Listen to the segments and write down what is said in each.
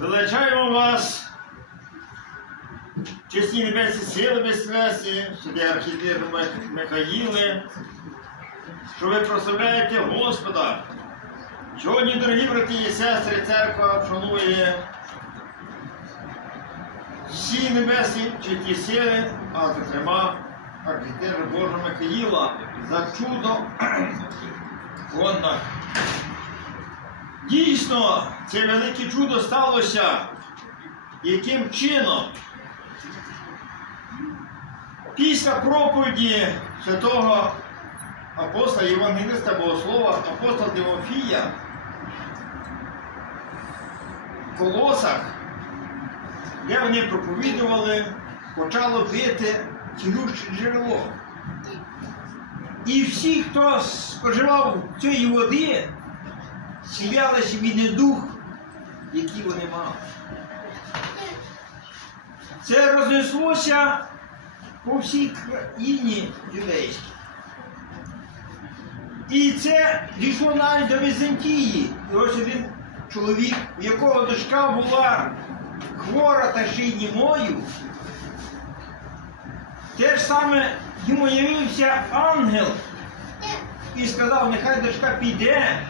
Величаємо вас, чесні небесні сили безсмерті, святі архітектор Михаїли, що ви прославляєте Господа. Сьогодні, дорогі брати і сестри, церква вшанує всі небесні чесні сили, а зокрема архітектора Божого Михаїла за чудо конна. Дійсно, це велике чудо сталося. Яким чином? Після проповіді святого апостола Євангеліста Богослова, апостола Тимофія в колосах, де вони проповідували, почало бити цілюще джерело. І всі, хто споживав цієї води, сіялися від недух, які вони мали. Це рознеслося по всій країні юдейській. І це дійшло навіть до Візантії. І ось один чоловік, у якого дочка була хвора та ще й німою, те ж саме йому явився ангел і сказав, нехай дочка піде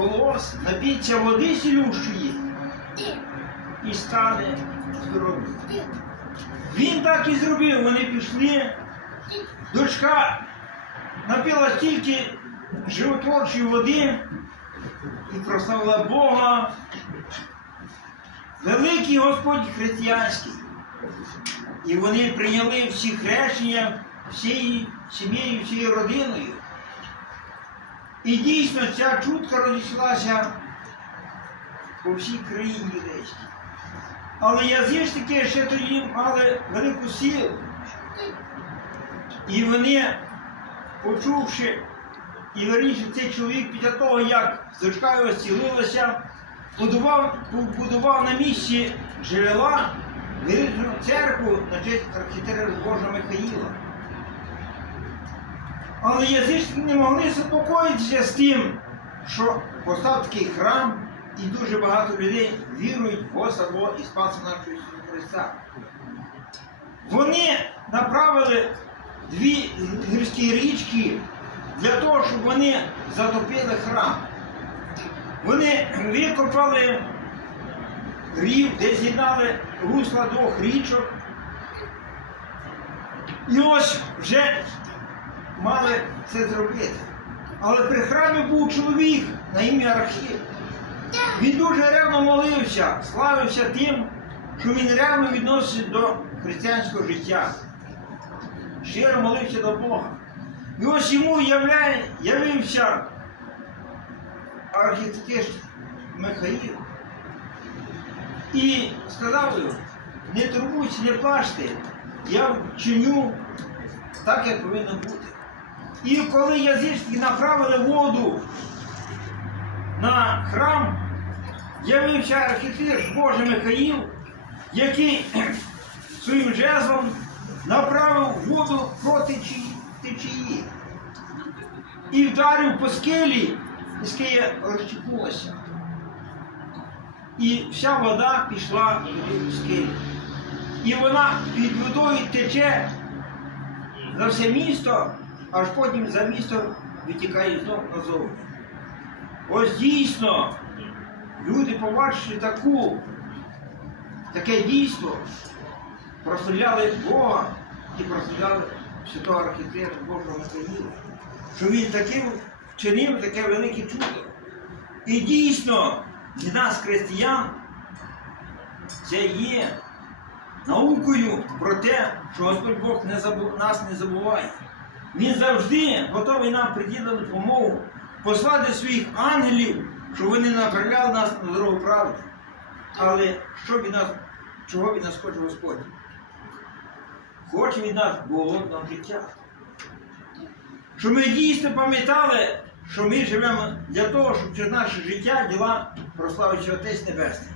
колос, напіться води сілющої і стане здоровим. Він так і зробив. Вони пішли. Дочка напила тільки животворчої води і прославила Бога. Великий Господь християнський. І вони прийняли всі хрещення всією сім'єю, всією родиною. І дійсно ця чутка розійшлася по всій країні юдейській. Але язичники ще тоді мали велику силу. І вони, почувши, і верніше цей чоловік після того, як дочка його зцілилася, будував, побудував на місці джерела величну церкву на честь архітектора Божого Михаїла. Але язичники не могли заспокоїтися з тим, що постав такий храм, і дуже багато людей вірують в Господа і Спаса нашого Ісуса Христа. Вони направили дві гірські річки для того, щоб вони затопили храм. Вони викопали рів, де з'єднали русла двох річок. І ось вже мали це зробити. Але при храмі був чоловік на ім'я Архів. Він дуже ревно молився, славився тим, що він ревно відноситься до християнського життя. Щиро молився до Бога. І ось йому явився архітектор Михаїл і сказав йому, не турбуйся, не плачте, я вчиню так, як повинно бути. І коли язичники направили воду на храм, явився архітектор Божий Михаїл, який своїм жезлом направив воду проти течії і вдарив по скелі, і скеля розчепилася. І вся вода пішла в скелю. І вона під водою тече за все місто, аж потім за місто витікає знов назовні. Ось дійсно люди, побачивши таку, таке дійство, прославляли Бога і прославляли святого архітектора Божого Михаїла, що він таким вчинив таке велике чудо. І дійсно для нас, християн, це є наукою про те, що Господь Бог не забу... нас не забуває. Він завжди готовий нам прийти на допомогу, послати своїх ангелів, щоб вони направляли нас на дорогу правди. Але що від нас, чого від нас хоче Господь? Хоче від нас голодного життя. Щоб ми дійсно пам'ятали, що ми живемо для того, щоб через наше життя діла прославити Отець Небесний.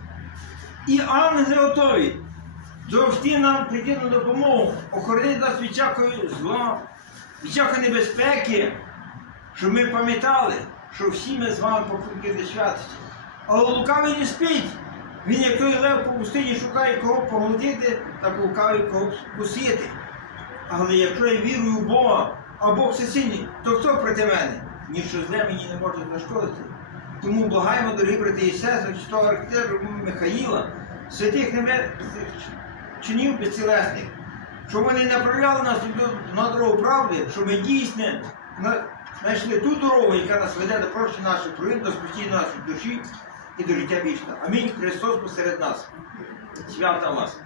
І ангели готові завжди нам прийти на допомогу, охоронити нас від всякої зла, всякої небезпеки, щоб ми пам'ятали, що всі ми з вами покликані до святості. Але лукавий не спить, Він, як той лев по пустині, шукає кого поглотити та лукавий кого посіяти. Але якщо я вірую в Бога, а Бог всесильний, то хто проти мене? Ніщо зле мені не може зашкодити. Тому благаємо, дорогі брати і сестри, чи того архітектора Михаїла, святих небесних чинів безцілесних, щоб вони направляли нас на дорогу правди, щоб ми дійсно знайшли ту дорогу, яка нас веде до прощення наших провин, до спасіння нашої душі і до життя вічного. Амінь. Христос посеред нас. Свята вас.